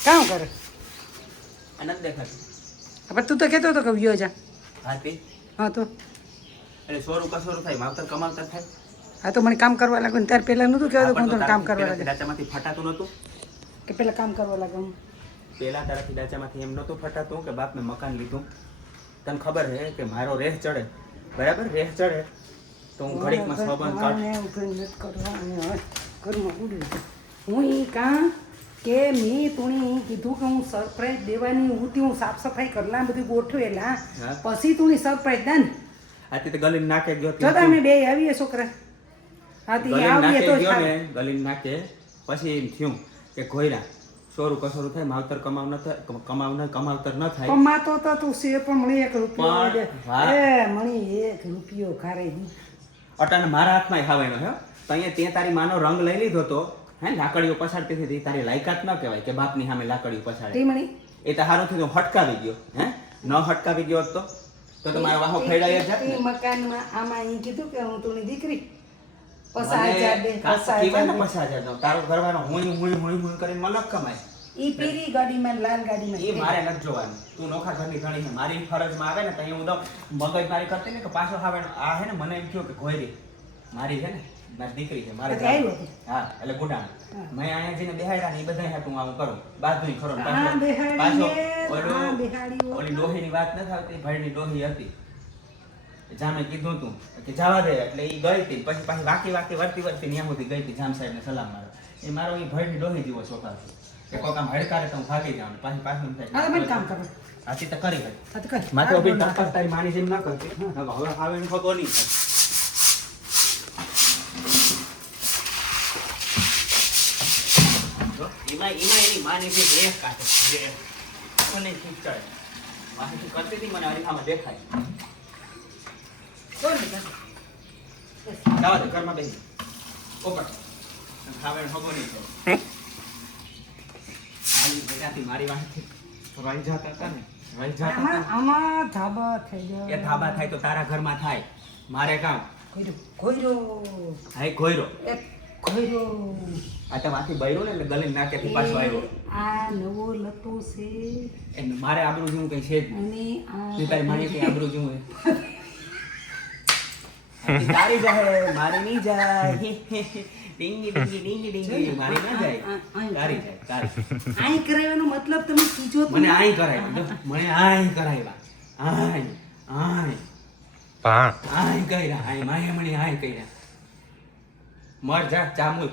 કામ કરે આનંદ દેખાતો પણ તું તો કહેતો હતો કે વિયો જા હાથી હા તો એટલે સોરું કસોરું થાય માવતર કમાવતર થાય હા તો મને કામ કરવા લાગ્યું ને ત્યારે પહેલાં નહોતું કહેતો હું તને કામ કરવા લાગે ડાચામાંથી ફટાતું નહોતું કે પહેલાં કામ કરવા લાગે હું પેલા તારાથી ડાચામાંથી એમ નહોતું ફટાતું કે બાપને મકાન લીધું તને ખબર છે કે મારો રેહ ચડે બરાબર રેહ ચડે તો હું ઘડીકમાં સંબંધ કાઢ હું ઈ કાં કે મેં તુણી કીધું કે હું સરપ્રાઈઝ દેવાની હું સાફ સફાઈ કરલા બધું ગોઠવેલા પછી તુણી સરપ્રાઈઝ દે ને આથી તો ગલીન નાકે ગયો જો અમે બે આવીએ છોકરા હાથી આવીએ તો ગલીન નાકે પછી એમ થયું કે ઘોયરા સોરું કસોરું થાય માવતર કમાવતર ન થાય કમાતો તો તું સે પણ મણી 1 રૂપિયો એ મણી 1 રૂપિયો ખારાઈ દી અટાને મારા હાથમાં ખાવાનો હે તો અહીંયા તે તારી માનો રંગ લઈ લીધો તો હે લાકડીઓ પછાડતી હતી તારી લાયકાત ન કહેવાય કે બાપની સામે લાકડીઓ પછાડે તે મણી એ તો હારું થયું હટકાવી ગયો હે ન હટકાવી ગયો તો તમારો વાહો ફેડાય જ ને મકાનમાં આમાં ઈ કીધું કે હું તુની દીકરી 50,000 દે 50,000 તારો ઘરવાનો હું કરીને મલક કમાય ઈ પીરી ગાડીમાં લાલ ગાડીમાં એ મારે નથી જોવાનું તું નોખા ઘરની ઘણી છે મારી ફરજમાં આવે ને તો હું તો મગજ મારી કરતી ને કે પાછો આવે આ હે ને મને એમ થયું કે ઘોયરી મારી છે ને મારી દીકરી છે મારે હા એટલે ગુડાણ મેં અહીંયા જઈને બેહાડ્યા ને એ બધા હાટું આવું કરું બાદું ખરો પાછો ઓલી ડોહીની વાત નથી આવતી ભાઈની ડોહી હતી જામે કીધું તું કે જવા દે એટલે એ ગઈ હતી પછી પાછી વાકી વર્તી ત્યાં સુધી ગઈ હતી જામ સાહેબને સલામ મારો એ મારો એ ભાઈની ડોહી જેવો છોકરા છે કે કોક આમ હડકારે તો હું ભાગી જાઉં પાછું થાય હા મને કામ કરો આથી તો કરી હોય હા તો કર માથે ઉભી ટપક તારી માની જેમ ના કરતી હવે આવે ને ખોતો નહીં એમાં એની માની જે રેખ કાઢે છે મને ઠીક ચડે માહિતી કરતી હતી મને અરીખામાં દેખાય જવા દે ઘરમાં બેસી ઓપર ખાવે ખબર નહીં છે મારી વાંચી વાઈ જતા હતા ને વાઈ જતા આમાં ધાબા થઈ ગયો એ ધાબા થાય તો તારા ઘરમાં થાય મારે કામ ખોઈરો હાય ખોઈરો ખોઈરો આ તો માથી બૈરો ને એટલે ગલીન નાકેથી પાછો આવ્યો આ નવો લતો છે એમ મારે આબરૂ જેવું કઈ છે જ અને આ તારી માની કઈ આબરૂ જેવું તારી જાય મારી નહીં જાય ડીંગી મારી ના જાય તારી જાય તારી આઈ કરાવવાનો મતલબ તમે કીજો મને આઈ કરાવ્યા મને આઈ કરાવ્યા આઈ કર્યા આઈ માહે મને આઈ કર્યા મર જા ચામુક